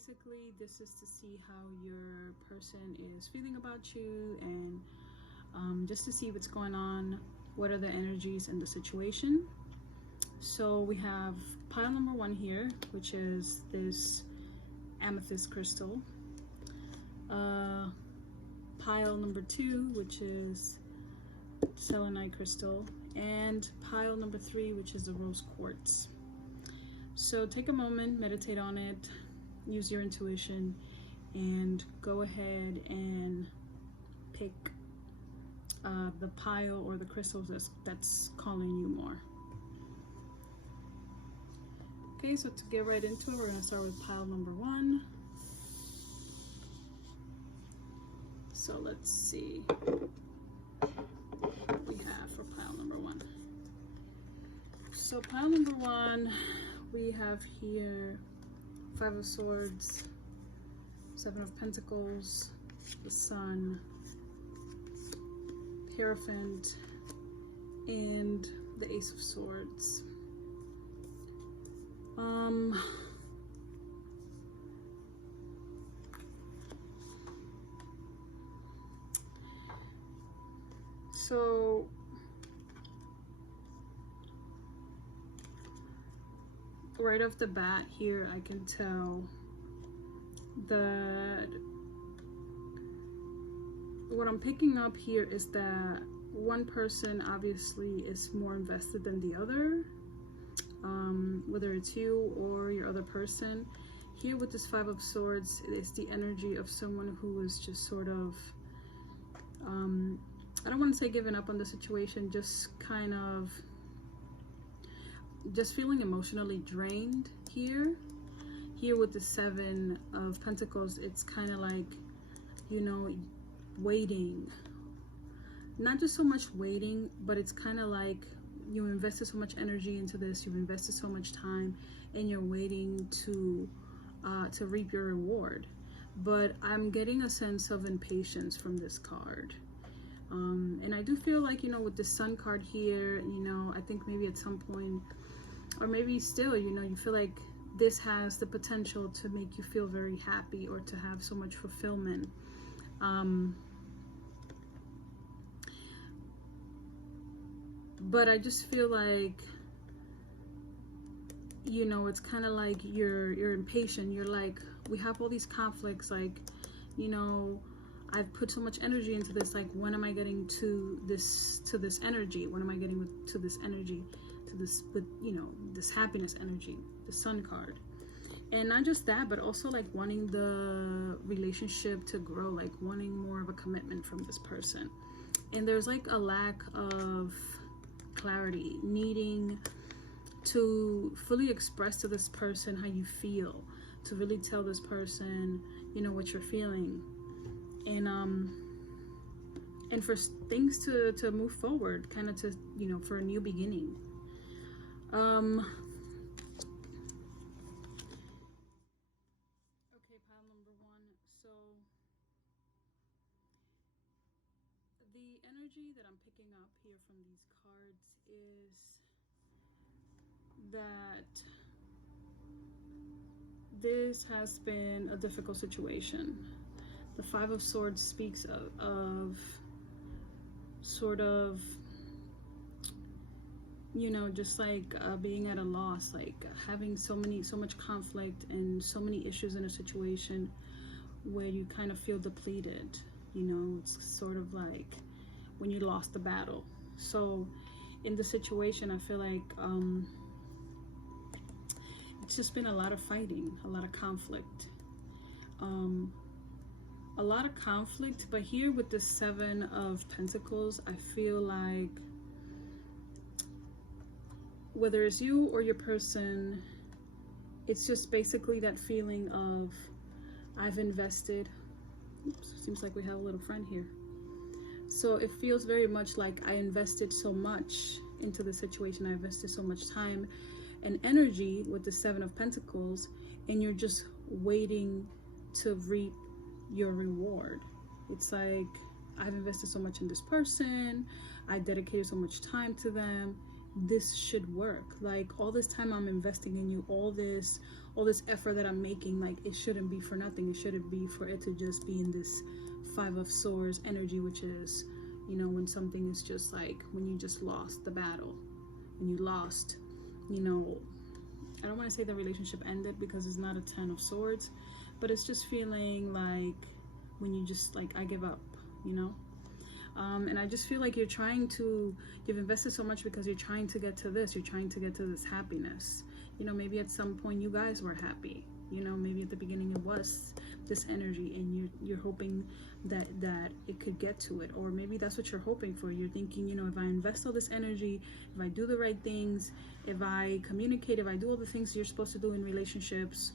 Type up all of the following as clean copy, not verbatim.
basically this is to see how your person is feeling about you, and just to see what's going on, what are the energies in the situation. So we have pile number 1 here, which is this amethyst crystal. Pile number 2, which is selenite crystal, and pile number 3, which is the rose quartz. So take a moment, meditate on it, use your intuition, and go ahead and pick the pile or the crystals that's calling you more. Okay, so to get right into it, we're gonna start with pile number 1. So let's see what we have for pile number 1. So pile number 1, we have here 5 of Swords, 7 of Pentacles, the Sun, Hierophant, and the Ace of Swords. So right off the bat here, I can tell that what I'm picking up here is that one person obviously is more invested than the other, whether it's you or your other person. Here with this 5 of Swords, it's the energy of someone who is just sort of, I don't want to say giving up on the situation, just kind of just feeling emotionally drained here. Here with the 7 of Pentacles, it's kind of like, you know, waiting. Not just so much waiting, but it's kind of like you invested so much energy into this, you've invested so much time, and you're waiting to reap your reward. But I'm getting a sense of impatience from this card. And I do feel like, you know, with the Sun card here, you know, I think maybe at some point, or maybe still, you know, you feel like this has the potential to make you feel very happy or to have so much fulfillment. But I just feel like, you know, it's kind of like you're impatient. You're like, we have all these conflicts, like, you know, I've put so much energy into this, like, when am I getting to this energy? When am I getting to this energy, to this, with, you know, this happiness energy, the Sun card? And not just that, but also like wanting the relationship to grow, like wanting more of a commitment from this person. And there's like a lack of clarity, needing to fully express to this person how you feel, to really tell this person, you know, what you're feeling. And for things to move forward, kind of to, you know, for a new beginning. Okay, pile number 1. So the energy that I'm picking up here from these cards is that this has been a difficult situation. The 5 of Swords speaks of sort of, you know, just like being at a loss, like having so much conflict and so many issues in a situation where you kind of feel depleted. You know, it's sort of like when you lost the battle. So in the situation, I feel like it's just been a lot of fighting, a lot of conflict. A lot of conflict, but here with the 7 of Pentacles, I feel like whether it's you or your person, it's just basically that feeling of, I've invested. Oops, seems like we have a little friend here. So it feels very much like I invested so much into the situation. I invested so much time and energy with the 7 of Pentacles, and you're just waiting to reap your reward. It's like, I've invested so much in this person, I dedicated so much time to them, this should work. Like, all this time I'm investing in you, all all this effort that I'm making, like, it shouldn't be for nothing. It shouldn't be for it to just be in this 5 of Swords energy, which is, you know, when something is just like, when you just lost the battle, when you lost, you know, I don't want to say the relationship ended because it's not a 10 of Swords, but it's just feeling like when you just like, I give up, you know. And I just feel like you've invested so much because you're trying to get to this, you're trying to get to this happiness. You know, maybe at some point you guys were happy, you know, maybe at the beginning it was this energy, and you're hoping that it could get to it, or maybe that's what you're hoping for. You're thinking, you know, if I invest all this energy, if I do the right things, if I communicate, if I do all the things you're supposed to do in relationships,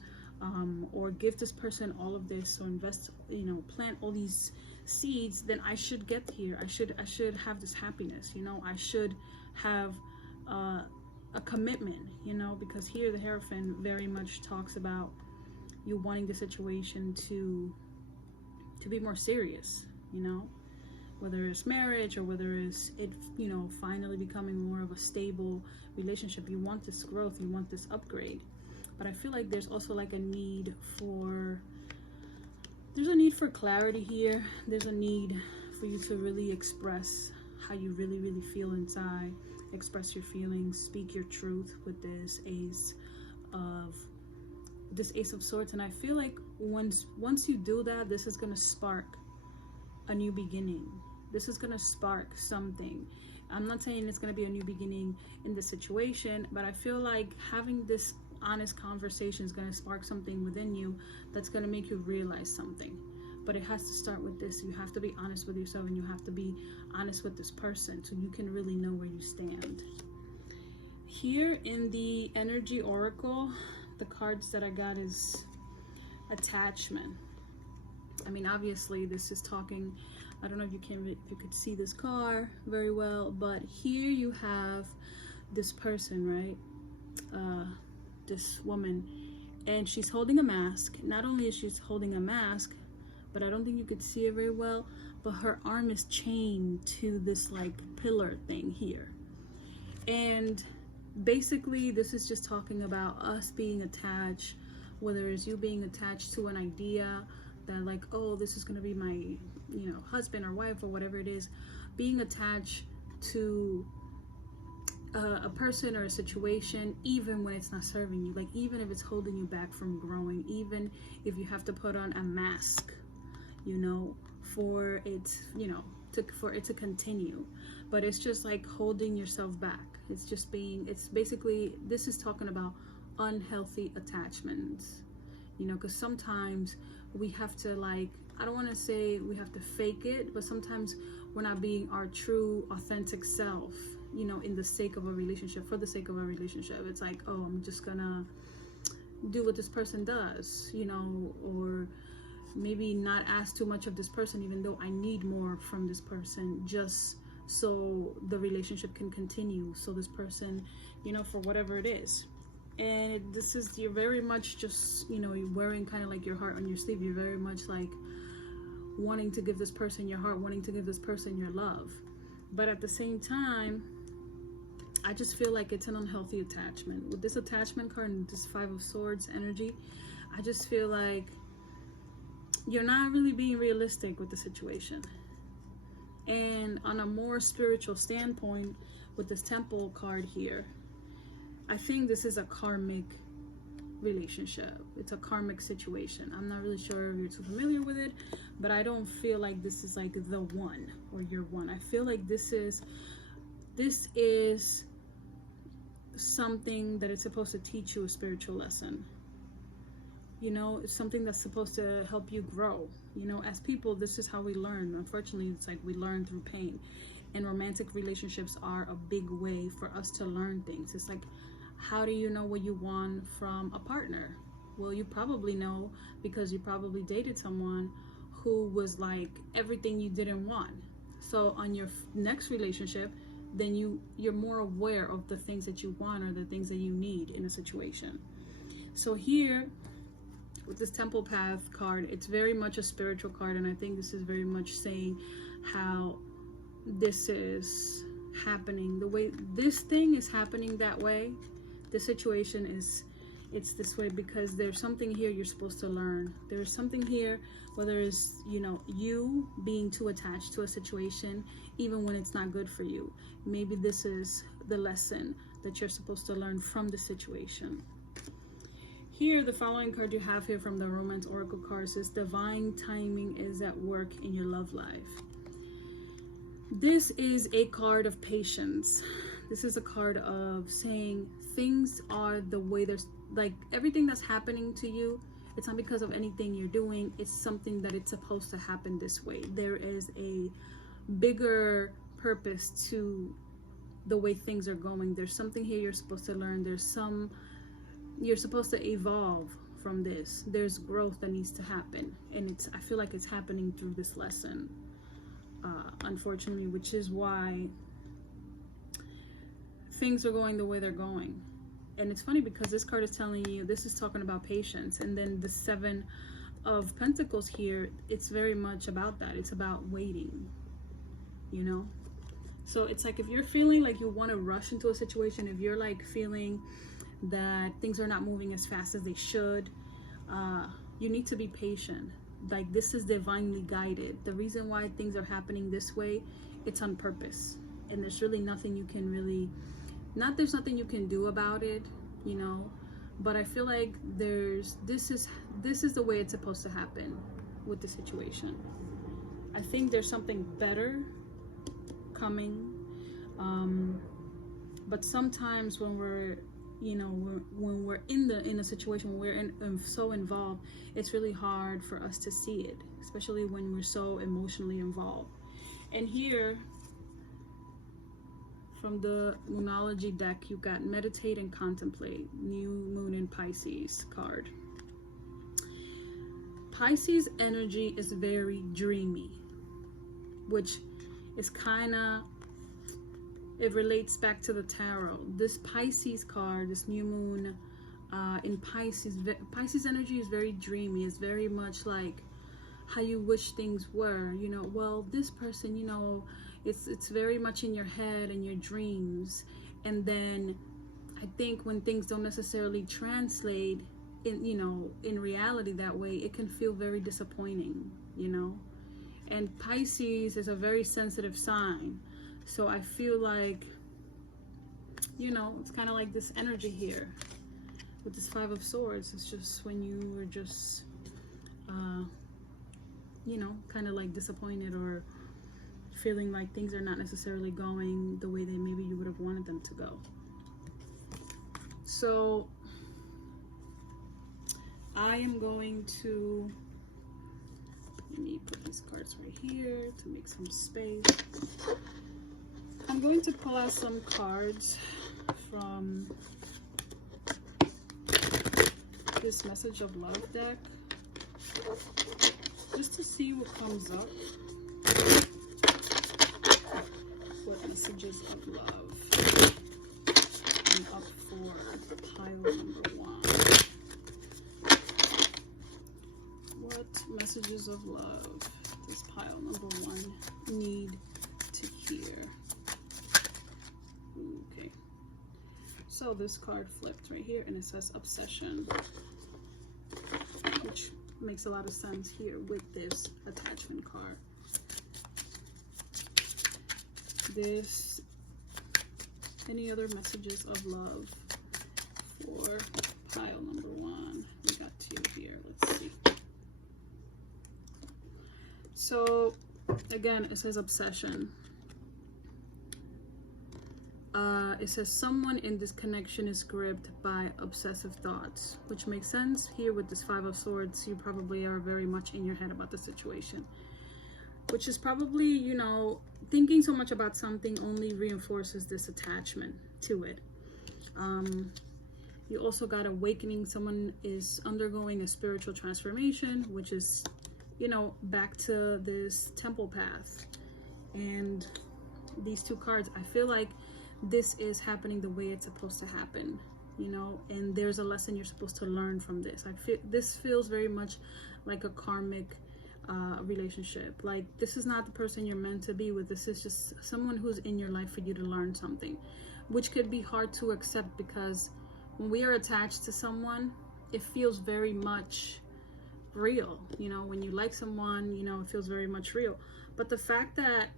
or give this person all of this, or invest, you know, plant all these seeds, then I should get here. I should have this happiness, you know. I should have a commitment, you know, because here the Hierophant very much talks about you wanting the situation to be more serious, you know, whether it's marriage or whether it's it, you know, finally becoming more of a stable relationship. You want this growth, you want this upgrade. But I feel like there's also like a need for clarity here. There's a need for you to really express how you really feel inside, express your feelings, speak your truth with this Ace of Swords. And I feel like once you do that, this is going to spark a new beginning. This is going to spark something. I'm not saying it's going to be a new beginning in this situation, but I feel like having this honest conversation is going to spark something within you that's going to make you realize something. But it has to start with this. You have to be honest with yourself, and you have to be honest with this person so you can really know where you stand. Here in the Energy Oracle, the cards that I got is attachment. I mean, obviously this is talking, I don't know if you could see this card very well, but here you have this person, right? This woman, and she's holding a mask. Not only is she holding a mask, but I don't think you could see it very well, but her arm is chained to this like pillar thing here. And basically this is just talking about us being attached, whether it's you being attached to an idea that like, oh, this is going to be my, you know, husband or wife or whatever it is, being attached to a person or a situation, even when it's not serving you, like even if it's holding you back from growing, even if you have to put on a mask, you know, for it, you know, for it to continue. But it's just like holding yourself back. It's basically, this is talking about unhealthy attachments, you know, because sometimes we have to, like, I don't want to say we have to fake it, but sometimes we're not being our true authentic self, you know, in the sake of a relationship, for the sake of a relationship. It's like, oh, I'm just gonna do what this person does, you know, or maybe not ask too much of this person, even though I need more from this person, just so the relationship can continue, so this person, you know, for whatever it is. And this is, you're very much just, you know, you're wearing kind of like your heart on your sleeve. You're very much like wanting to give this person your heart, wanting to give this person your love. But at the same time, I just feel like it's an unhealthy attachment. With this attachment card and this 5 of Swords energy, I just feel like you're not really being realistic with the situation. And on a more spiritual standpoint, with this Temple card here, I think this is a karmic relationship. It's a karmic situation. I'm not really sure if you're too familiar with it, but I don't feel like this is like the one or your one. I feel like this is something that is supposed to teach you a spiritual lesson. You know, it's something that's supposed to help you grow. You know, as people, this is how we learn. Unfortunately, it's like we learn through pain. And romantic relationships are a big way for us to learn things. It's like, how do you know what you want from a partner? Well, you probably know because you probably dated someone who was like everything you didn't want. So on your next relationship, then you're more aware of the things that you want or the things that you need in a situation. So here with this Temple Path card, it's very much a spiritual card, and I think this is very much saying how this is happening, the way this thing is happening that way. The situation is, it's this way because there's something here you're supposed to learn. There's something here, whether it's, you know, you being too attached to a situation, even when it's not good for you. Maybe this is the lesson that you're supposed to learn from the situation. Here, the following card you have here from the Romance Oracle cards is divine timing is at work in your love life. This is a card of patience. This is a card of saying things are the way there's, like, everything that's happening to you, it's not because of anything you're doing, it's something that it's supposed to happen this way. There is a bigger purpose to the way things are going. There's something here you're supposed to learn. You're supposed to evolve from this. There's growth that needs to happen, and I feel like it's happening through this lesson, unfortunately, which is why things are going the way they're going. And it's funny because this card is telling you, this is talking about patience, and then the 7 of Pentacles here, it's very much about that. It's about waiting, you know. So it's like, if you're feeling like you want to rush into a situation, if you're like feeling that things are not moving as fast as they should, you need to be patient. Like, this is divinely guided. The reason why things are happening this way, it's on purpose, and there's really nothing you can really, there's nothing you can do about it, you know. But I feel like this is the way it's supposed to happen with the situation. I think there's something better coming, but sometimes when we're, you know, when we're in a situation, when we're so involved, it's really hard for us to see it, especially when we're so emotionally involved. And here, from the Moonology deck, you got Meditate and Contemplate, New Moon in Pisces card. Pisces energy is very dreamy, which is kind of, it relates back to the tarot. This Pisces card, this new moon in Pisces energy is very dreamy. It's very much like how you wish things were, you know. Well, this person, you know, it's very much in your head and your dreams. And then I think when things don't necessarily translate in, you know, in reality that way, it can feel very disappointing, you know. And Pisces is a very sensitive sign. So I feel like, you know, it's kind of like this energy here with this 5 of Swords. It's just when you were just, you know, kind of like disappointed or feeling like things are not necessarily going the way that maybe you would have wanted them to go. So I am going to, let me put these cards right here to make some space. I'm going to pull out some cards from this Message of Love deck, just to see what comes up. What messages of love come up for pile number 1? What messages of love does pile number 1 need to hear? Okay, so this card flipped right here and it says obsession, which makes a lot of sense here with this attachment card. Any other messages of love for pile number 1? We got 2 here. Let's see. So again, it says obsession. It says someone in this connection is gripped by obsessive thoughts, which makes sense here with this 5 of Swords. You probably are very much in your head about the situation, which is probably, you know, thinking so much about something only reinforces this attachment to it. You also got awakening. Someone is undergoing a spiritual transformation, which is, you know, back to this temple path. And these 2 cards, I feel like this is happening the way it's supposed to happen, you know, and there's a lesson you're supposed to learn from this. This feels very much like a karmic relationship. Like, this is not the person you're meant to be with. This is just someone who's in your life for you to learn something, which could be hard to accept because when we are attached to someone, it feels very much real. You know, when you like someone, you know, it feels very much real. But the fact that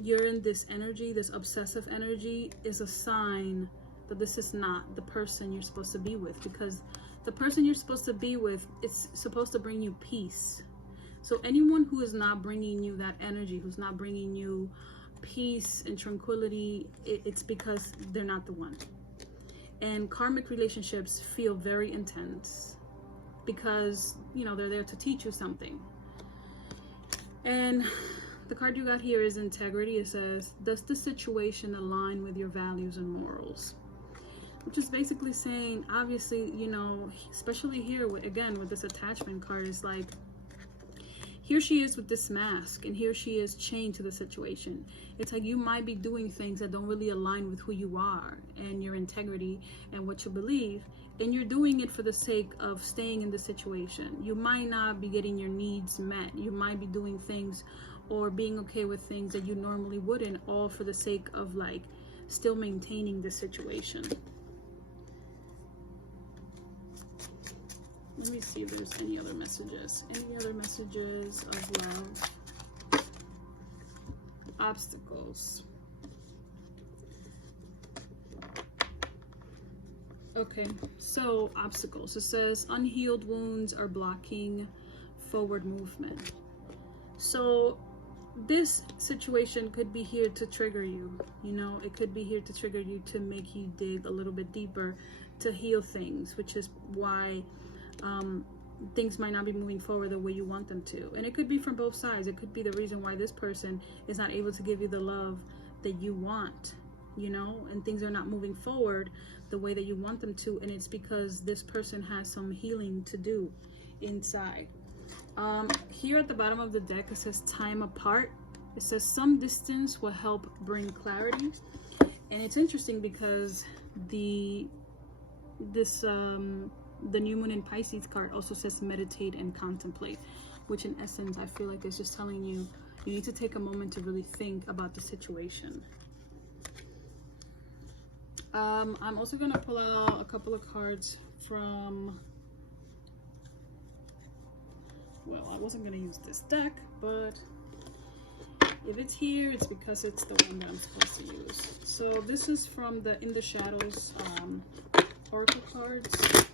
you're in this energy, this obsessive energy, is a sign that this is not the person you're supposed to be with, because the person you're supposed to be with is supposed to bring you peace. So anyone who is not bringing you that energy, who's not bringing you peace and tranquility, it's because they're not the one. And karmic relationships feel very intense because, you know, they're there to teach you something. And the card you got here is integrity. It says, does the situation align with your values and morals? Which is basically saying, obviously, you know, especially here, again, with this attachment card, is like, here she is with this mask, and here she is chained to the situation. It's like you might be doing things that don't really align with who you are and your integrity and what you believe, and you're doing it for the sake of staying in the situation. You might not be getting your needs met. You might be doing things or being okay with things that you normally wouldn't, all for the sake of like still maintaining the situation. Let me see if there's any other messages. Any other messages of love? Obstacles. Okay, so obstacles. It says unhealed wounds are blocking forward movement. So this situation could be here to trigger you. You know, it could be here to trigger you, to make you dig a little bit deeper, to heal things, which is why things might not be moving forward the way you want them to. And it could be from both sides. It could be the reason why this person is not able to give you the love that you want, you know, and things are not moving forward the way that you want them to, and it's because this person has some healing to do inside. Here at the bottom of the deck, it says time apart. It says some distance will help bring clarity. And it's interesting because the new moon in Pisces card also says meditate and contemplate, which in essence I feel like it's just telling you you need to take a moment to really think about the situation. I'm also going to pull out a couple of cards from, well, I wasn't going to use this deck, but if it's here, it's because it's the one that I'm supposed to use. So this is from the In the Shadows oracle cards.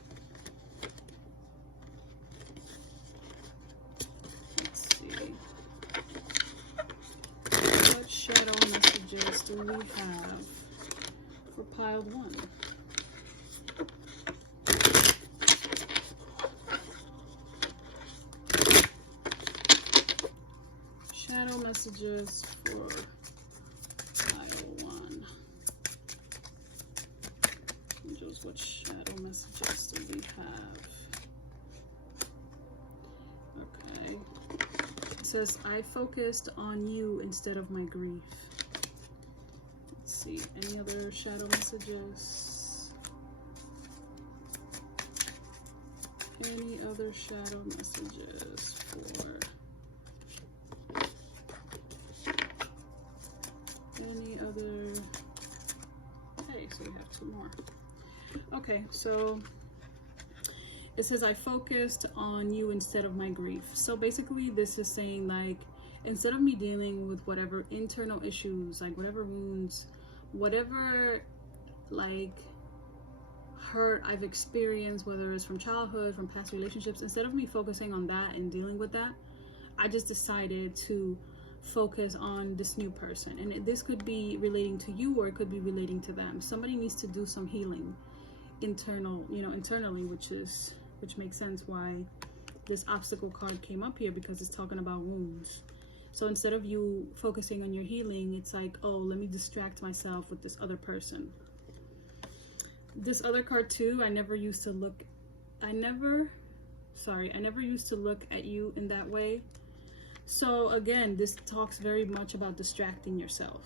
What shadow messages do we have for pile 1? Shadow messages for pile 1. Angels, what shadow messages do we have? Okay. It says, I focused on you instead of my grief. Let's see, any other shadow messages? Any other shadow messages for any other? Okay, so we have 2 more. Okay, so it says, I focused on you instead of my grief. So basically this is saying, like, instead of me dealing with whatever internal issues, like whatever wounds, whatever like hurt I've experienced, whether it's from childhood, from past relationships, instead of me focusing on that and dealing with that, I just decided to focus on this new person. And this could be relating to you, or it could be relating to them. Somebody needs to do some healing internally, which makes sense why this obstacle card came up here, because it's talking about wounds. So instead of you focusing on your healing, it's like, oh, let me distract myself with this other person. This other card too, I never used to look at you in that way. So again, this talks very much about distracting yourself.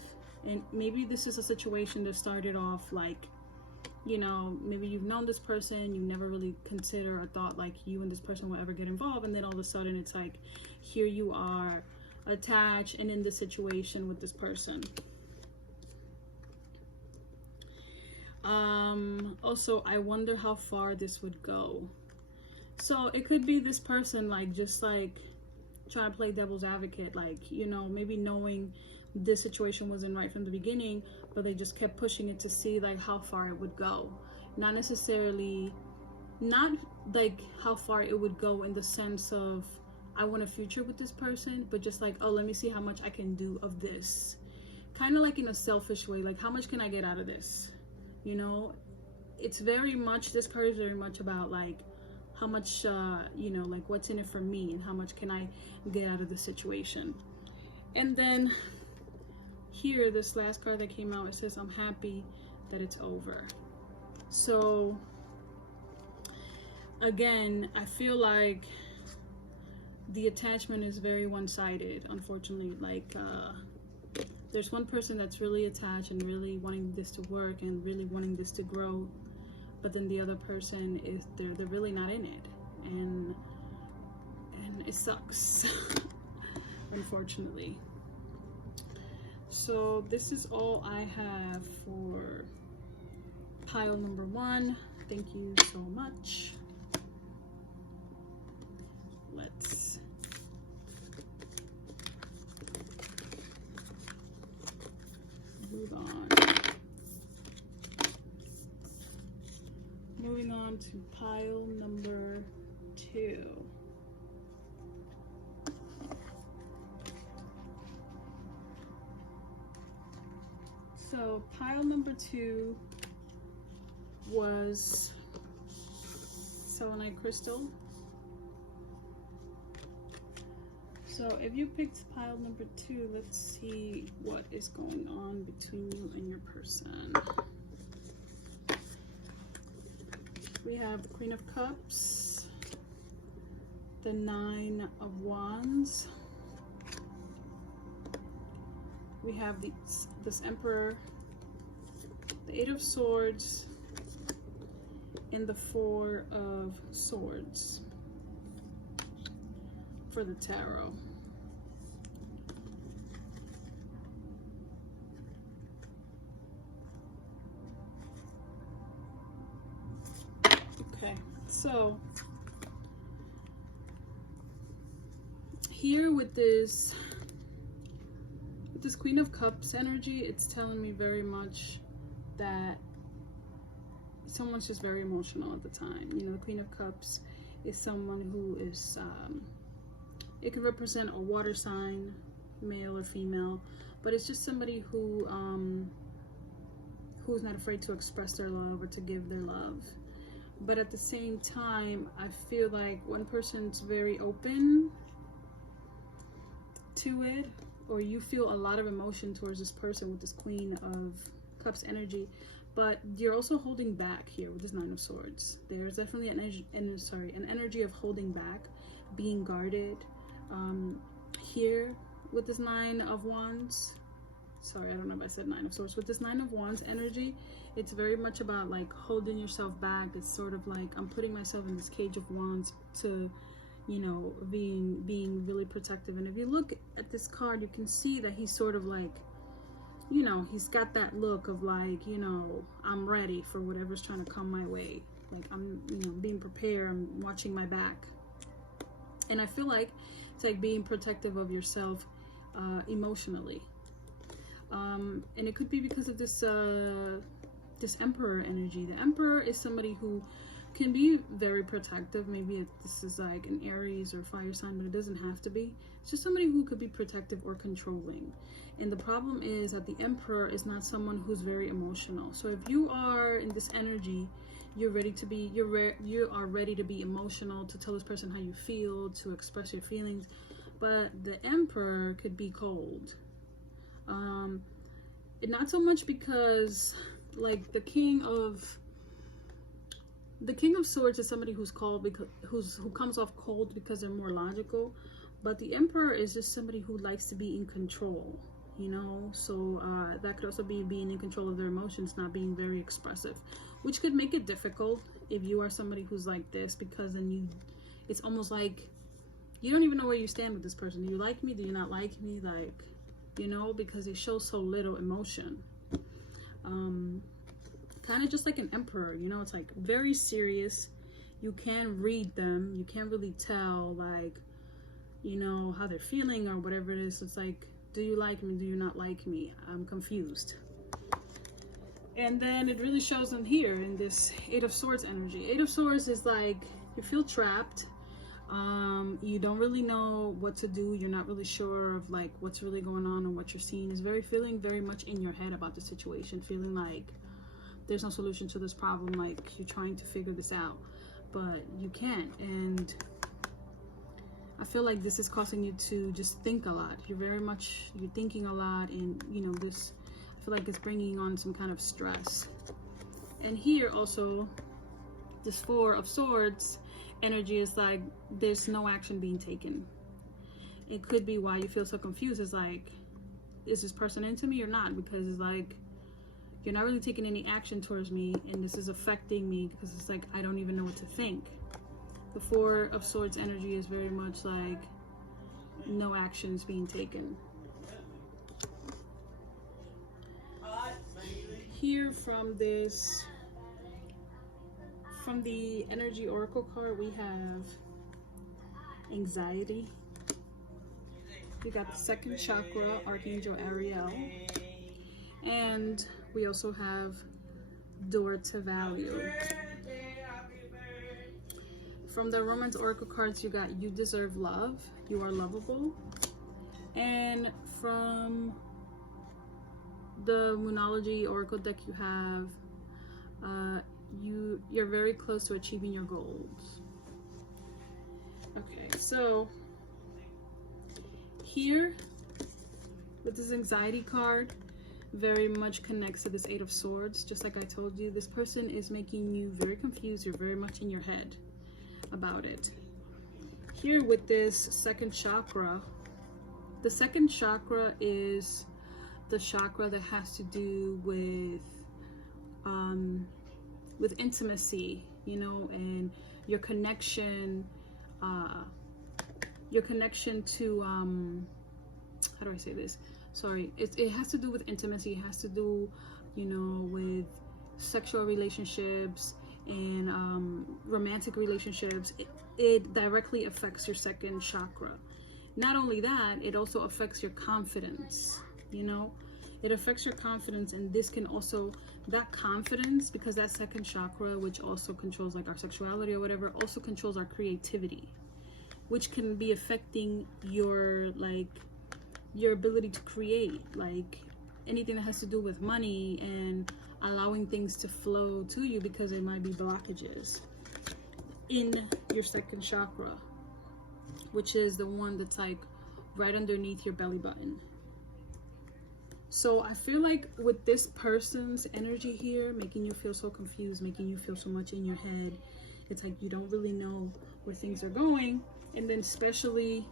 And maybe this is a situation that started off like, you know, maybe you've known this person, you never really consider or thought like you and this person will ever get involved, and then all of a sudden it's like, here you are attached and in this situation with this person. Also, I wonder how far this would go. So it could be this person, like, just like trying to play devil's advocate, like, you know, maybe knowing this situation wasn't right from the beginning, but they just kept pushing it to see like how far it would go. Not necessarily, not like how far it would go in the sense of I want a future with this person, but just like, oh, let me see how much I can do of this. Kind of like in a selfish way, like how much can I get out of this? You know, it's very much, this card is very much about like how much, you know, like what's in it for me and how much can I get out of the situation. And then here, this last card that came out, it says, I'm happy that it's over. So again, I feel like the attachment is very one-sided, unfortunately. Like, there's one person that's really attached and really wanting this to work and really wanting this to grow, but then the other person is, they're really not in it, and it sucks. Unfortunately. So this is all I have for pile number 1. Thank you so much. Let's move on. Moving on to pile number 2. So pile number 2 was selenite crystal. So if you picked pile number 2, let's see what is going on between you and your person. We have the Queen of Cups, the 9 of Wands. We have this Emperor, the 8 of Swords, and the 4 of Swords for the tarot. Okay, so here with this Queen of Cups energy, it's telling me very much that someone's just very emotional at the time. You know, the Queen of Cups is someone who is, it could represent a water sign, male or female, but it's just somebody who who's not afraid to express their love or to give their love. But at the same time, I feel like one person's very open to it, or you feel a lot of emotion towards this person with this Queen of Cups energy, but you're also holding back here with this 9 of Swords. There's definitely an energy of holding back, being guarded. Here with this 9 of Wands, sorry, I don't know if I said 9 of Swords. With this 9 of Wands energy, it's very much about like holding yourself back. It's sort of like, I'm putting myself in this cage of wands to, you know, being really protective. And if you look at this card, you can see that he's sort of like, you know, he's got that look of like, you know, I'm ready for whatever's trying to come my way. Like, I'm, you know, being prepared, I'm watching my back. And I feel like it's like being protective of yourself emotionally. And it could be because of this this Emperor energy. The Emperor is somebody who can be very protective. Maybe this is like an Aries or fire sign, but it doesn't have to be. It's just somebody who could be protective or controlling. And the problem is that the Emperor is not someone who's very emotional. So if you are in this energy, you're ready to be, you are ready to be emotional, to tell this person how you feel, to express your feelings. But the Emperor could be cold. Not so much because like the King of Swords is somebody who's cold because who comes off cold because they're more logical, but the Emperor is just somebody who likes to be in control, you know. So that could also be being in control of their emotions, not being very expressive, which could make it difficult if you are somebody who's like this, because then it's almost like you don't even know where you stand with this person. Do you like me? Do you not like me? Like, you know, because they show so little emotion. Kind kind of just like an emperor, you know. It's like very serious. You can read them, you can't really tell, like, you know, how they're feeling or whatever it is. It's like, do you like me, do you not like me? I'm confused. And then it really shows them here in this Eight of Swords energy. Eight of Swords is like, you feel trapped. You don't really know what to do. You're not really sure of like what's really going on and what you're seeing. Is feeling very much in your head about the situation, feeling like there's no solution to this problem, like you're trying to figure this out, but you can't. And I feel like this is causing you to just think a lot. You're thinking a lot, and you know, this, I feel like it's bringing on some kind of stress. And here also, this Four of Swords energy is like, there's no action being taken. It could be why you feel so confused. It's like, is this person into me or not? Because it's like, you're not really taking any action towards me, and this is affecting me because it's like, I don't even know what to think. The Four of Swords energy is very much like no actions being taken. Here from the energy oracle card, we have anxiety. We got the second chakra, Archangel Ariel. And we also have door to value. From the romance oracle cards, you got you deserve love, you are lovable. And from the Moonology oracle deck, you have you're very close to achieving your goals. Okay, so here with this anxiety card, very much connects to this Eight of Swords. Just like I told you, this person is making you very confused. You're very much in your head about it. Here with this second chakra, the second chakra is the chakra that has to do with intimacy, you know, and your connection to how do I say this? Sorry, it has to do with intimacy. It has to do, you know, with sexual relationships and romantic relationships. It directly affects your second chakra. Not only that, it also affects your confidence, you know. It affects your confidence, and this can also, that confidence, because that second chakra, which also controls like our sexuality or whatever, also controls our creativity, which can be affecting your like your ability to create, like anything that has to do with money and allowing things to flow to you, because there might be blockages in your second chakra, which is the one that's like right underneath your belly button. So I feel like with this person's energy here, making you feel so confused, making you feel so much in your head, it's like you don't really know where things are going. And then especially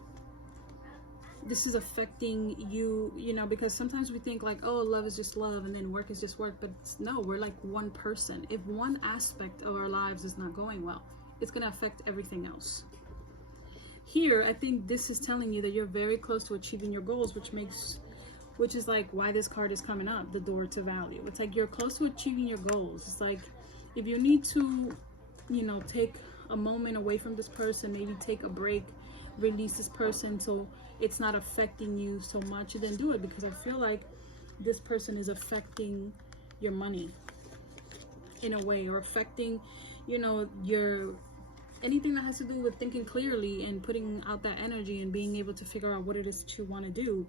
this is affecting you, you know, because sometimes we think like, oh, love is just love and then work is just work, but no, we're like one person. If one aspect of our lives is not going well, it's going to affect everything else. Here, I think this is telling you that you're very close to achieving your goals, which is like why this card is coming up, the door to value. It's like you're close to achieving your goals. It's like if you need to, you know, take a moment away from this person, maybe take a break, release this person so it's not affecting you so much, then do it, because I feel like this person is affecting your money in a way, or affecting, you know, your anything that has to do with thinking clearly and putting out that energy and being able to figure out what it is that you want to do,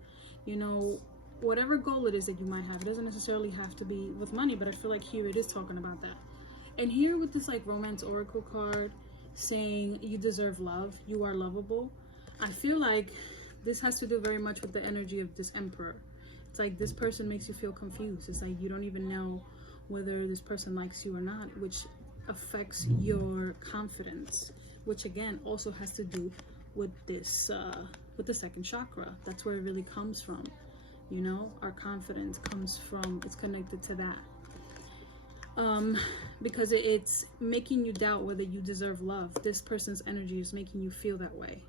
you know, whatever goal it is that you might have. It doesn't necessarily have to be with money, but I feel like here it is talking about that. And here with this like romance oracle card saying you deserve love, you are lovable, I feel like this has to do very much with the energy of this emperor. It's like this person makes you feel confused. It's like you don't even know whether this person likes you or not, which affects your confidence, which again also has to do with this with the second chakra. That's where it really comes from, you know. Our confidence comes from, it's connected to that, because it's making you doubt whether you deserve love. This person's energy is making you feel that way.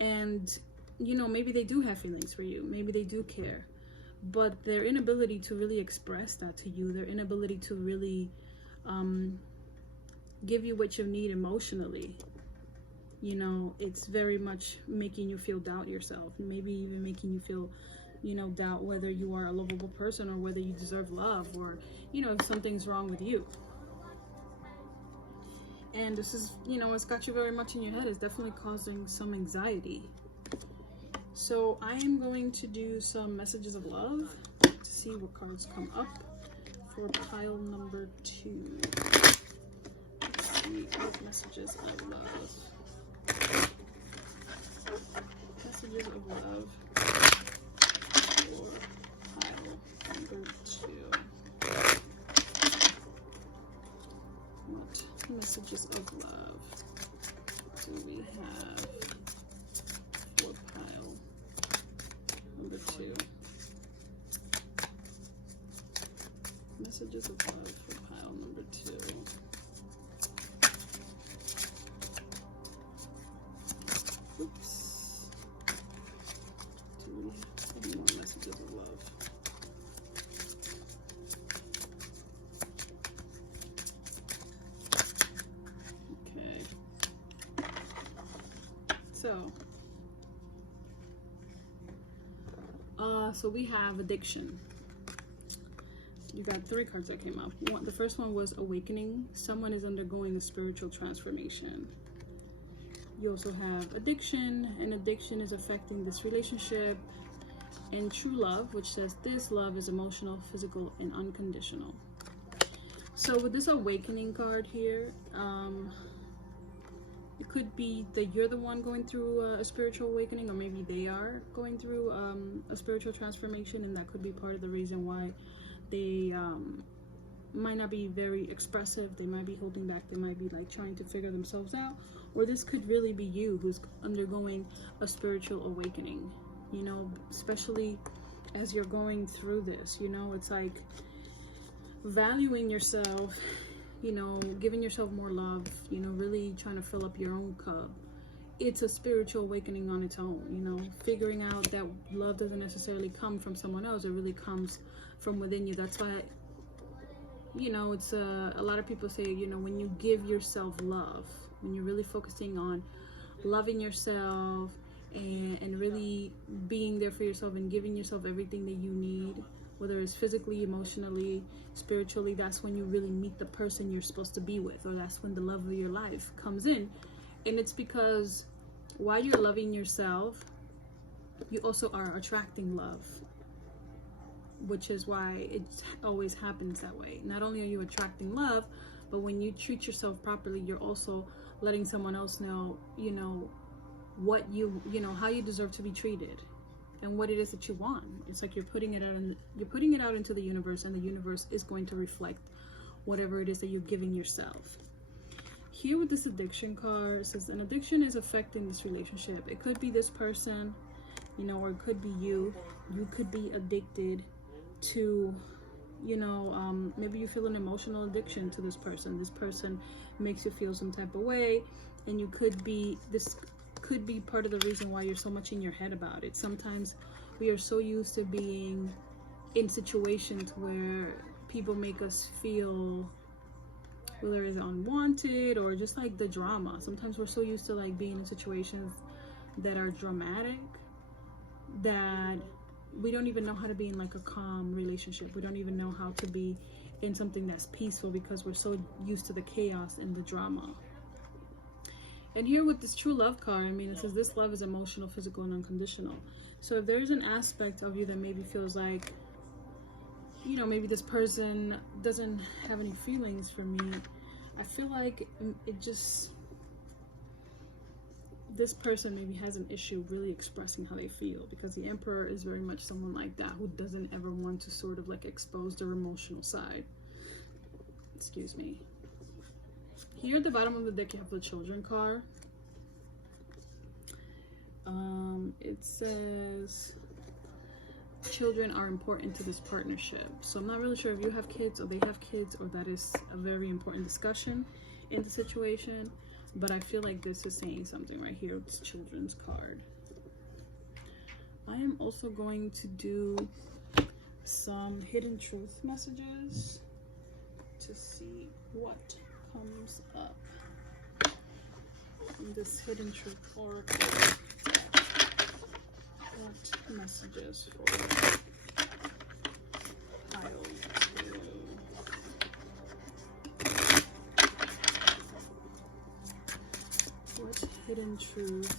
And you know, maybe they do have feelings for you, maybe they do care, but their inability to really express that to you, their inability to really give you what you need emotionally, you know, it's very much making you feel doubt yourself, maybe even making you feel, you know, doubt whether you are a lovable person or whether you deserve love, or, you know, if something's wrong with you. And this is, you know, it's got you very much in your head. It's definitely causing some anxiety. So I am going to do some messages of love to see what cards come up for pile number 2. Let's see what messages of love. Messages of love for pile number 2. What messages of love do we have for pile number 2? Messages of love for pile number 2. Oops. Do we have any more messages of love? Okay. So we have addiction. You got 3 cards that came up. The first one was awakening. Someone is undergoing a spiritual transformation. You also have addiction, and addiction is affecting this relationship. And true love, which says this love is emotional, physical, and unconditional. So with this awakening card here, it could be that you're the one going through a spiritual awakening, or maybe they are going through a spiritual transformation, and that could be part of the reason why they might not be very expressive. They might be holding back. They might be like trying to figure themselves out. Or this could really be you who's undergoing a spiritual awakening, you know, especially as you're going through this. You know, it's like valuing yourself, you know, giving yourself more love, you know, really trying to fill up your own cup. It's a spiritual awakening on its own, you know, figuring out that love doesn't necessarily come from someone else. It really comes from within you. That's why, you know, it's a lot of people say, you know, when you give yourself love, when you're really focusing on loving yourself and really being there for yourself and giving yourself everything that you need, whether it's physically, emotionally, spiritually, that's when you really meet the person you're supposed to be with, or that's when the love of your life comes in. And it's because while you're loving yourself, you also are attracting love, which is why it always happens that way. Not only are you attracting love, but when you treat yourself properly, you're also letting someone else know, you know, what you know, how you deserve to be treated and what it is that you want. It's like you're putting it out into the universe, and the universe is going to reflect whatever it is that you're giving yourself. Here with this addiction card, it says an addiction is affecting this relationship. It could be this person, you know, or it could be you. You could be addicted to, you know, maybe you feel an emotional addiction to this person. This person makes you feel some type of way, and you could be, this could be part of the reason why you're so much in your head about it. Sometimes we are so used to being in situations where people make us feel, whether it's unwanted or just like the drama. Sometimes we're so used to like being in situations that are dramatic that we don't even know how to be in like a calm relationship. We don't even know how to be in something that's peaceful because we're so used to the chaos and the drama. And here with this true love card, I mean, it says this love is emotional, physical, and unconditional. So if there's an aspect of you that maybe feels like, you know, maybe this person doesn't have any feelings for me, I feel like it just, this person maybe has an issue really expressing how they feel, because the Emperor is very much someone like that who doesn't ever want to sort of like expose their emotional side. Excuse me. Here at the bottom of the deck, you have the Children card. It says children are important to this partnership. So I'm not really sure if you have kids or they have kids, or that is a very important discussion in the situation. But I feel like this is saying something right here with this Children's card. I am also going to do some hidden truth messages to see what comes up in this hidden truth oracle. What messages for pile 2? What hidden truth?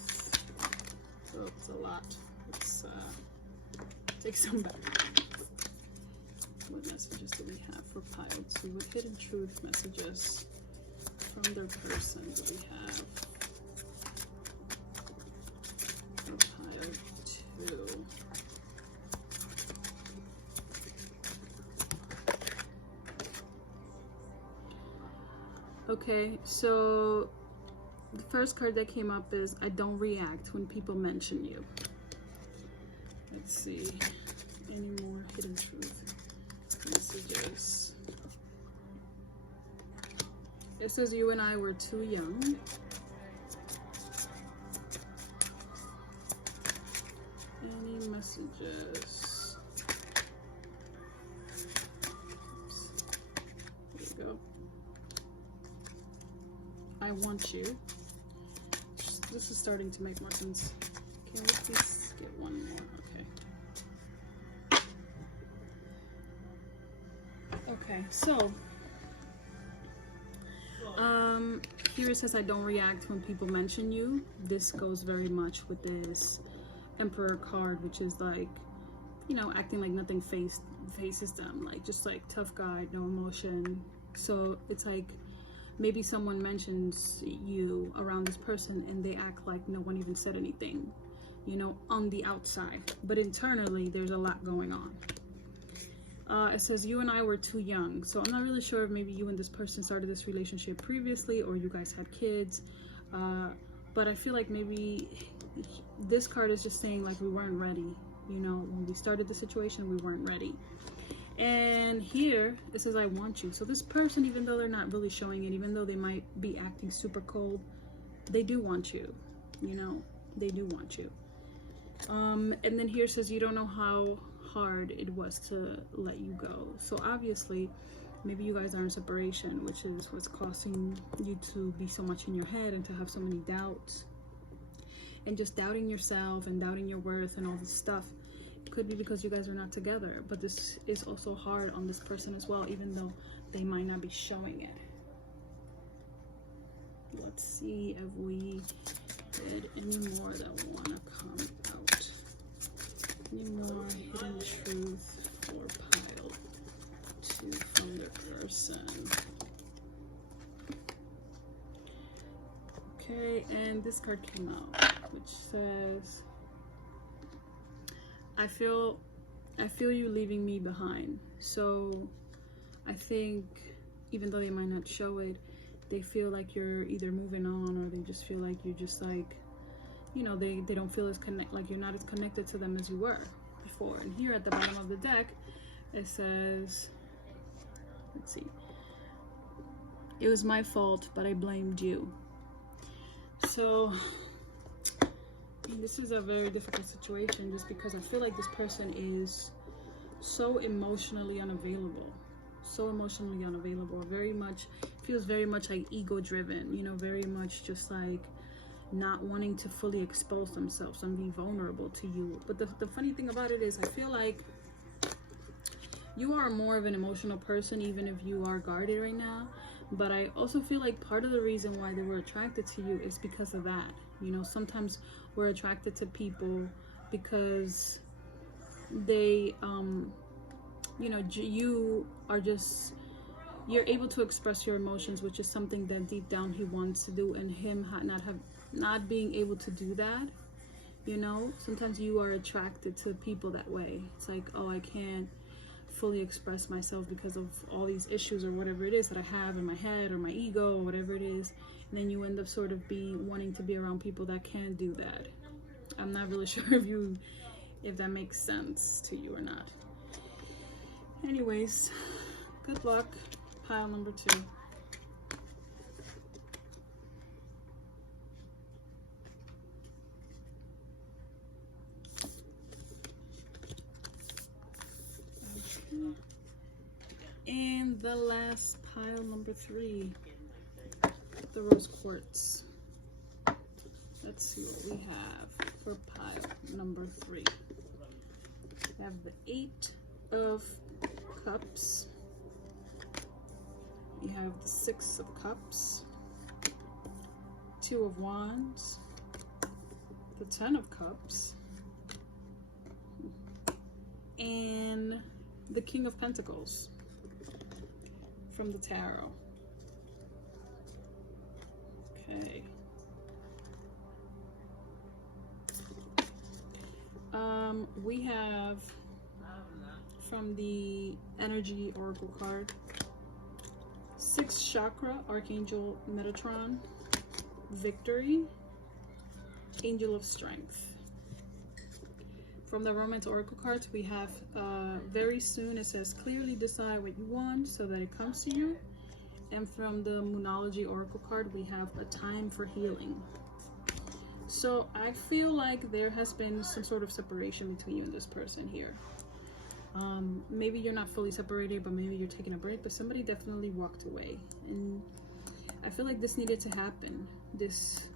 Oh, it's a lot. Let's take some back. What messages do we have for pile 2? What hidden truth messages from their person do we have for pile 2? Okay, so the first card that came up is I don't react when people mention you. Let's see, any more hidden truth messages. It says you and I were too young. Any messages? Oops. There you go. I want you. This is starting to make more sense. Can we please get one more? Okay. Okay, so here it says I don't react when people mention you. This goes very much with this Emperor card, which is like, you know, acting like nothing faces them, like just like tough guy, no emotion. So it's like maybe someone mentions you around this person and they act like no one even said anything, you know, on the outside, but internally there's a lot going on. It says you and I were too young. So I'm not really sure if maybe you and this person started this relationship previously or you guys had kids. But I feel like maybe this card is just saying like we weren't ready. You know, when we started the situation, we weren't ready. And here it says I want you. So this person, even though they're not really showing it, even though they might be acting super cold, they do want you. You know, they do want you. And then here it says you don't know how hard it was to let you go. So obviously maybe you guys are in separation, which is what's causing you to be so much in your head and to have so many doubts and just doubting yourself and doubting your worth and all this stuff. It could be because you guys are not together, but this is also hard on this person as well, even though they might not be showing it. Let's see if we did any more that want to come out. Any more hidden truth for pile 2 from the person. Okay, and this card came out, which says, I feel you leaving me behind. So I think even though they might not show it, they feel like you're either moving on or they just feel like you're just like, you know, they don't feel as like you're not as connected to them as you were before. And here at the bottom of the deck, it says, let's see, it was my fault, but I blamed you. So this is a very difficult situation just because I feel like this person is so emotionally unavailable. So emotionally unavailable. Very much, feels very much like ego driven, you know, very much just like not wanting to fully expose themselves and be vulnerable to you. But the funny thing about it is I feel like you are more of an emotional person even if you are guarded right now. But I also feel like part of the reason why they were attracted to you is because of that. You know, sometimes we're attracted to people because they, you know, you are just, you're able to express your emotions, which is something that deep down he wants to do, and him not being able to do that. You know, sometimes you are attracted to people that way. It's like, oh, I can't fully express myself because of all these issues or whatever it is that I have in my head or my ego or whatever it is. And then you end up sort of wanting to be around people that can do that. I'm not really sure if that makes sense to you or not. Anyways, good luck. Pile number 2. the last pile, number 3, the rose quartz. Let's see what we have for pile number 3. We have the 8 of Cups. We have the 6 of Cups, 2 of Wands, the 10 of Cups, and the King of Pentacles from the tarot. Okay. We have from the Energy Oracle card, 6th Chakra, Archangel Metatron, Victory, Angel of Strength. From the Romance Oracle cards, we have very soon, it says clearly decide what you want so that it comes to you. And from the Moonology Oracle card, we have a time for healing. So I feel like there has been some sort of separation between you and this person here. Maybe you're not fully separated, but maybe you're taking a break, but somebody definitely walked away. And I feel like this needed to happen. This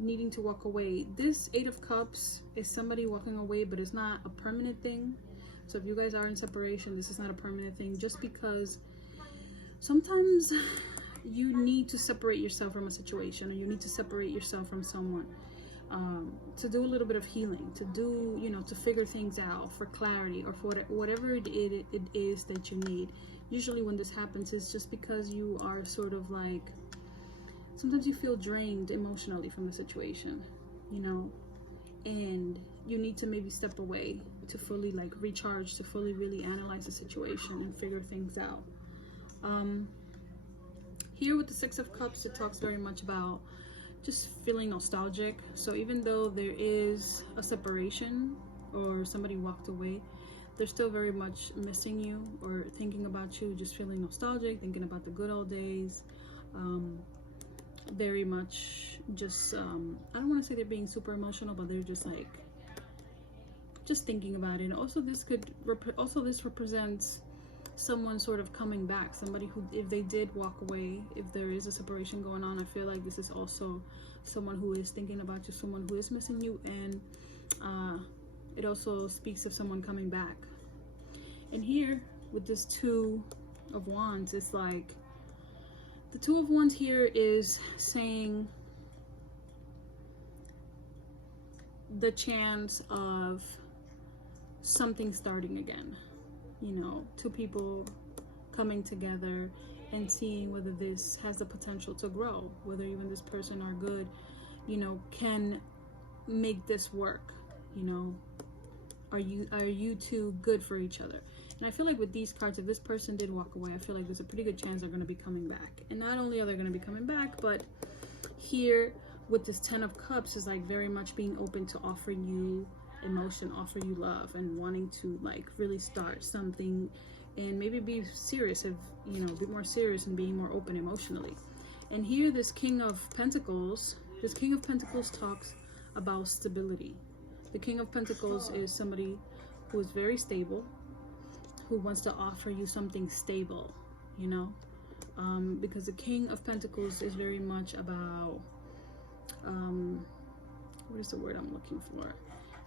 needing to walk away. This 8 of Cups is somebody walking away, but it's not a permanent thing. So if you guys are in separation, this is not a permanent thing, just because sometimes you need to separate yourself from a situation, or you need to separate yourself from someone to do a little bit of healing, to do, you know, to figure things out, for clarity, or for whatever it is that you need. Usually when this happens, it's just because you are sort of like, sometimes you feel drained emotionally from the situation, you know, and you need to maybe step away to fully like recharge, to fully really analyze the situation and figure things out. Here with the 6 of Cups, it talks very much about just feeling nostalgic. So even though there is a separation or somebody walked away, they're still very much missing you or thinking about you, just feeling nostalgic, thinking about the good old days. Very much just, I don't want to say they're being super emotional, but they're just like, just thinking about it. And also this this represents someone sort of coming back, somebody who, if they did walk away, if there is a separation going on, I feel like this is also someone who is thinking about you, someone who is missing you, and it also speaks of someone coming back. And here with this 2 of Wands, it's like the 2 of Wands here is saying the chance of something starting again. You know, 2 people coming together and seeing whether this has the potential to grow, whether you and this person are good, you know, can make this work. You know, are you 2 good for each other? And I feel like with these cards, if this person did walk away, I feel like there's a pretty good chance they're going to be coming back. And not only are they going to be coming back, but here with this 10 of Cups is like very much being open to offering you emotion, offer you love, and wanting to like really start something and maybe be serious, if you know, be more serious and being more open emotionally. And here this King of Pentacles talks about stability. The King of Pentacles is somebody who is very stable, who wants to offer you something stable, you know, because the King of Pentacles is very much about what is the word I'm looking for?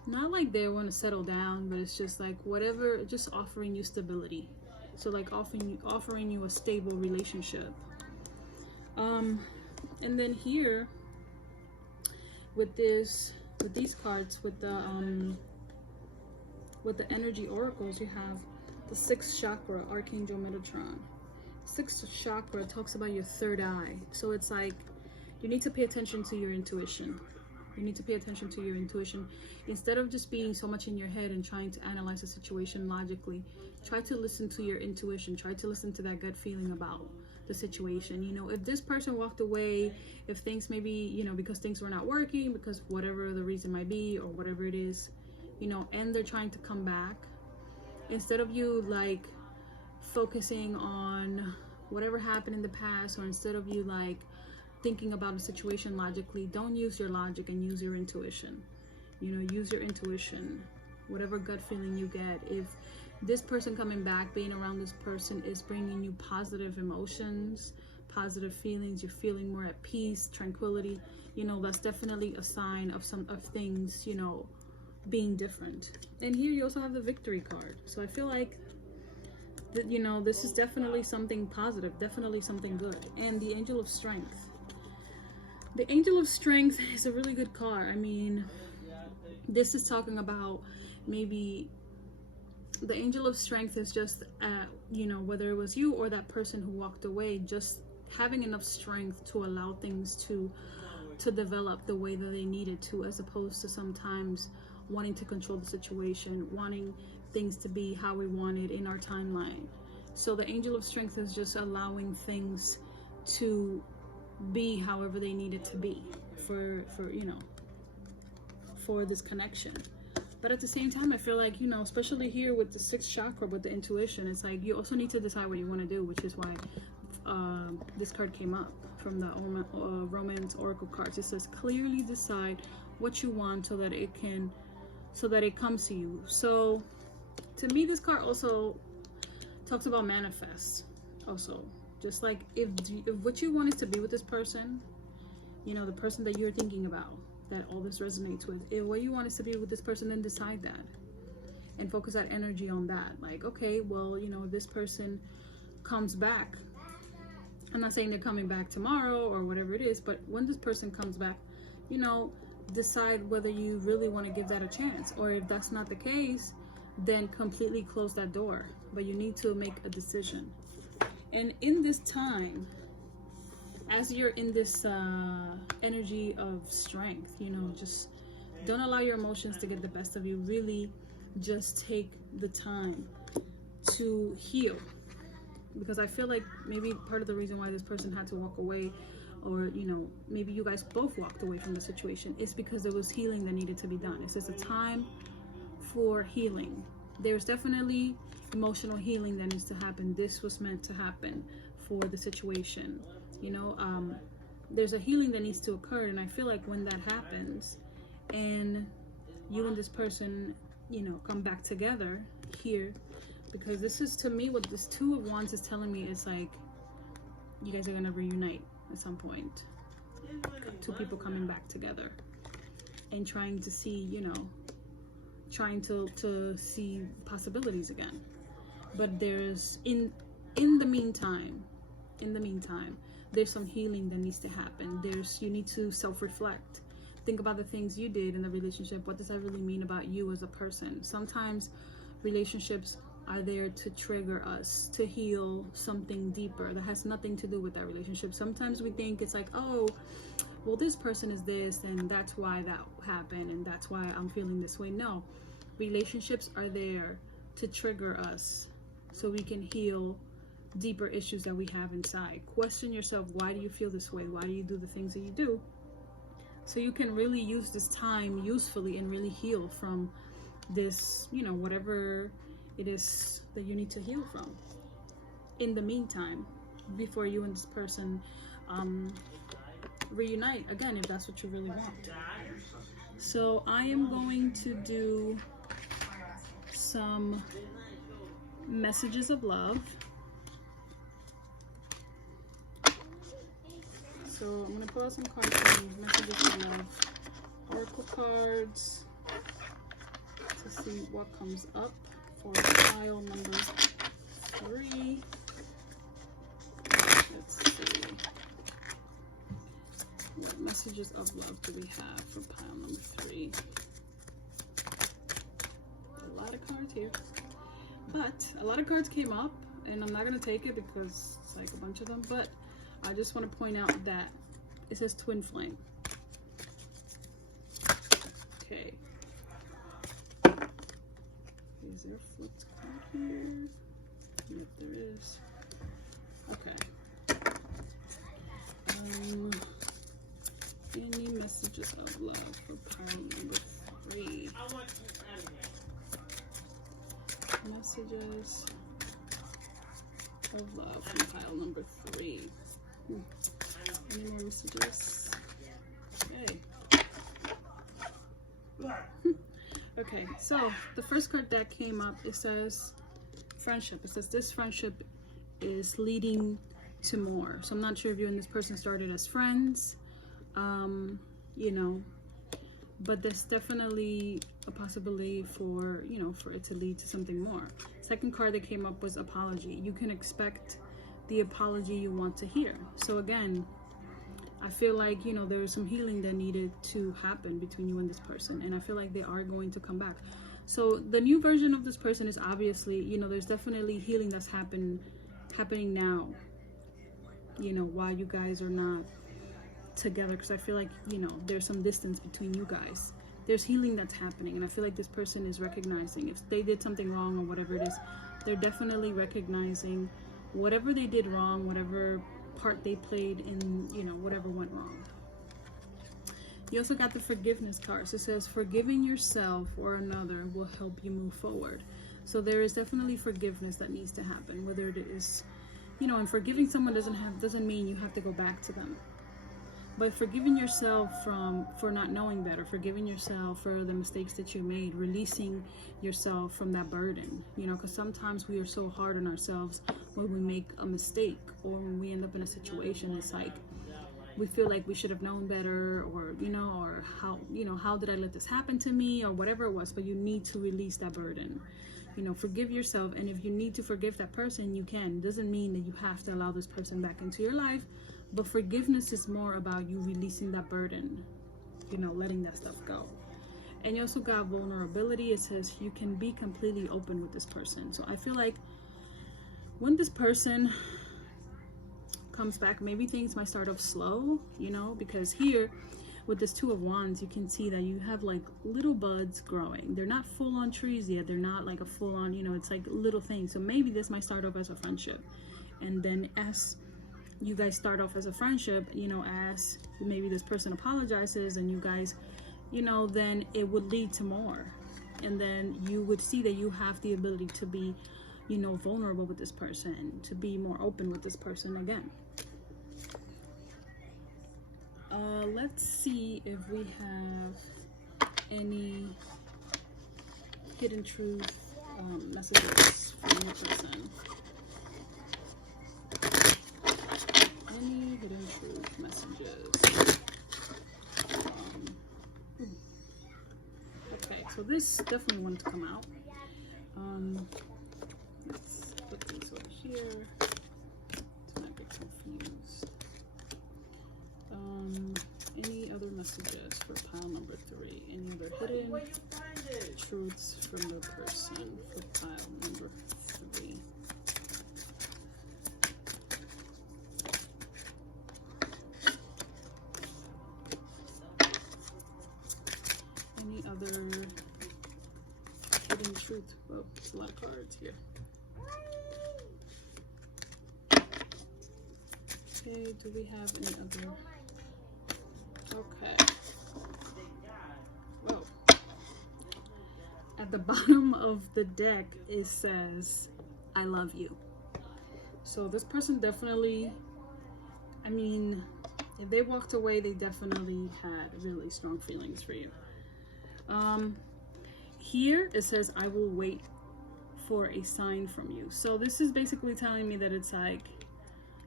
Not like they want to settle down, but it's just like whatever, just offering you stability. So like offering you a stable relationship. And then here with these cards, with the energy oracles, you have the 6th chakra, Archangel Metatron. 6th chakra talks about your 3rd eye. So it's like you need to pay attention to your intuition. You need to pay attention to your intuition. Instead of just being so much in your head and trying to analyze the situation logically, try to listen to your intuition. Try to listen to that gut feeling about the situation. You know, if this person walked away, if things maybe, you know, because things were not working, because whatever the reason might be, or whatever it is, you know, and they're trying to come back, instead of you like focusing on whatever happened in the past, or instead of you like thinking about a situation logically, don't use your logic and use your intuition. You know, use your intuition, whatever gut feeling you get. If This person coming back, being around this person is bringing you positive emotions, positive feelings. You're feeling more at peace, tranquility. You know, that's definitely a sign of things, you know, being different. And here you also have the victory card. So I feel like that, you know, this is definitely something positive, definitely something good. And the Angel of Strength. The Angel of Strength is a really good card. I mean, this is talking about maybe the Angel of Strength is just, you know, whether it was you or that person who walked away, just having enough strength to allow things to develop the way that they needed to, as opposed to sometimes wanting to control the situation, wanting things to be how we wanted in our timeline. So the Angel of Strength is just allowing things to be however they need it to be for you know, for this connection. But at the same time, I feel like, you know, especially here with the 6th chakra, with the intuition, it's like you also need to decide what you want to do, which is why this card came up from the Romance Oracle cards. It says clearly decide what you want so that it comes to you. So to me, this card also talks about manifest. Also, just like if what you want is to be with this person, you know, the person that you're thinking about, that all this resonates with, if what you want is to be with this person, then decide that and focus that energy on that. Like, okay, well, you know, this person comes back, I'm not saying they're coming back tomorrow or whatever it is, but when this person comes back, you know, decide whether you really want to give that a chance, or if that's not the case, then completely close that door. But you need to make a decision. And in this time, as you're in this energy of strength, you know, just don't allow your emotions to get the best of you. Really just take the time to heal, because I feel like maybe part of the reason why this person had to walk away, or, you know, maybe you guys both walked away from the situation, is because there was healing that needed to be done. It's just a time for healing. There's definitely emotional healing that needs to happen. This was meant to happen for the situation, you know. There's a healing that needs to occur, and I feel like when that happens and you and this person, you know, come back together here, because this is, to me, what this 2 of Wands is telling me is like you guys are gonna reunite at some point. 2 people coming back together and trying to see, you know, trying to see possibilities again. But there's in the meantime, there's some healing that needs to happen. You need to self-reflect. Think about the things you did in the relationship. What does that really mean about you as a person? Sometimes relationships are there to trigger us to heal something deeper that has nothing to do with that relationship. Sometimes we think it's like, oh, well, this person is this, and that's why that happened, and that's why I'm feeling this way. No, relationships are there to trigger us so we can heal deeper issues that we have inside. Question yourself, why do you feel this way? Why do you do the things that you do? So you can really use this time usefully and really heal from this, you know, whatever it is that you need to heal from. In the meantime, before you and this person reunite again, if that's what you really want. So I am going to do some messages of love. So I'm going to pull out some cards for you, messages of love, oracle cards, to see what comes up for pile number 3. Let's see. What messages of love do we have for pile number 3? A lot of cards here. But a lot of cards came up, and I'm not going to take it because it's like a bunch of them. But I just want to point out that it says twin flame. Okay. Is there a flipped card here? Yep, there is. Okay. Any messages of love for pile number 3? Messages of love from pile number 3. Any more messages? Okay. Okay, so the first card that came up, it says friendship. It says this friendship is leading to more. So I'm not sure if you and this person started as friends, you know, but there's definitely a possibility for, you know, for it to lead to something more. Second card that came up was apology. You can expect the apology you want to hear. So again, I feel like, you know, there's some healing that needed to happen between you and this person, and I feel like they are going to come back. So the new version of this person is obviously, you know, there's definitely healing that's happening now, you know, while you guys are not together, because I feel like, you know, there's some distance between you guys. There's healing that's happening, and I feel like this person is recognizing if they did something wrong or whatever it is, they're definitely recognizing whatever they did wrong, whatever part they played in, you know, whatever went wrong. You also got the forgiveness card. So it says forgiving yourself or another will help you move forward. So there is definitely forgiveness that needs to happen, whether it is, you know, and forgiving someone doesn't mean you have to go back to them. But forgiving yourself for not knowing better, forgiving yourself for the mistakes that you made, releasing yourself from that burden, you know, because sometimes we are so hard on ourselves when we make a mistake, or when we end up in a situation. It's like we feel like we should have known better, or, you know, or how, you know, how did I let this happen to me, or whatever it was. But you need to release that burden, you know, forgive yourself. And if you need to forgive that person, you can. It doesn't mean that you have to allow this person back into your life. But forgiveness is more about you releasing that burden, you know, letting that stuff go. And you also got vulnerability. It says you can be completely open with this person. So I feel like when this person comes back, maybe things might start off slow, you know, because here with this Two of Wands, you can see that you have like little buds growing. They're not full on trees yet. They're not like a full on, you know, it's like little things. So maybe this might start off as a friendship. And then as you guys start off as a friendship, you know, as maybe this person apologizes and you guys, you know, then it would lead to more. And then you would see that you have the ability to be, you know, vulnerable with this person, to be more open with this person again. Let's see if we have any hidden truth messages from your person. Any hidden truth messages? Okay, so this definitely wanted to come out. Let's put these over here to not get confused. Any other messages for pile number 3? Any other hidden truths from the person for pile number 3? Any other hidden truth? Oh, there's a lot of cards here. Okay, do we have any other? Okay. Whoa. At the bottom of the deck, it says, I love you. So this person definitely, I mean, if they walked away, they definitely had really strong feelings for you. Here it says, I will wait for a sign from you. So this is basically telling me that it's like,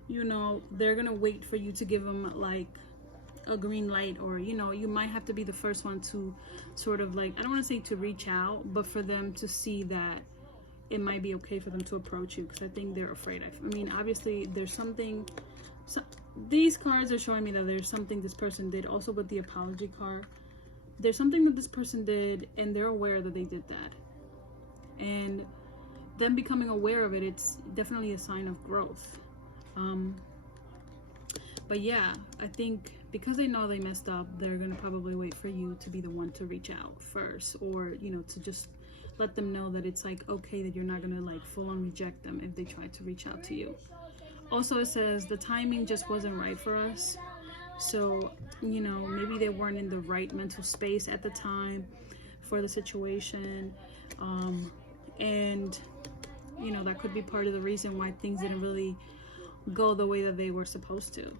you know, they're gonna wait for you to give them like a green light, or, you know, you might have to be the first one to sort of like, I don't want to say to reach out, but for them to see that it might be okay for them to approach you, because I think they're afraid. I mean, obviously there's something, so these cards are showing me that there's something this person did. Also with the apology card, there's something that this person did and they're aware that they did that, and them becoming aware of it, it's definitely a sign of growth. But yeah, I think because they know they messed up, they're gonna probably wait for you to be the one to reach out first, or, you know, to just let them know that it's like okay, that you're not gonna like full on reject them if they try to reach out to you. Also it says the timing just wasn't right for us. So, you know, maybe they weren't in the right mental space at the time for the situation, and, you know, that could be part of the reason why things didn't really go the way that they were supposed to.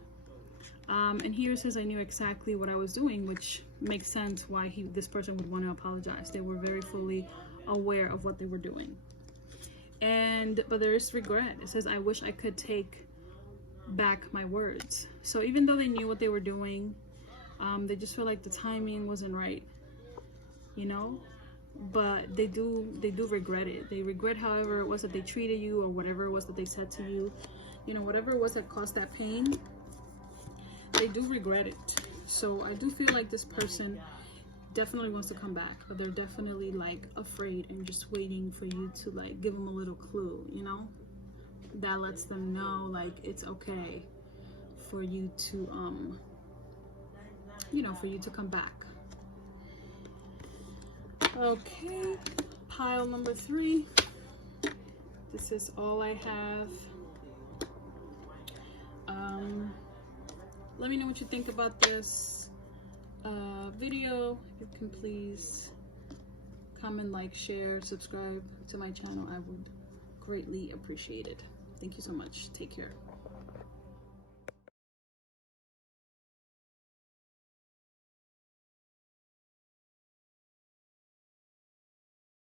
And here it says, I knew exactly what I was doing, which makes sense why this person would want to apologize. They were very fully aware of what they were doing. but there is regret. It says, I wish I could take back my words. So even though they knew what they were doing, they just feel like the timing wasn't right, you know. But they do regret it. They regret however it was that they treated you, or whatever it was that they said to you, you know, whatever it was that caused that pain. They do regret it. So I do feel like this person definitely wants to come back, but they're definitely like afraid and just waiting for you to like give them a little clue, you know, that lets them know like it's okay for you to you know, for you to come back. Okay, pile number 3. This is all I have. Let me know what you think about this video. If you can please comment, like, share, subscribe to my channel. I would greatly appreciate it. Thank you so much. Take care.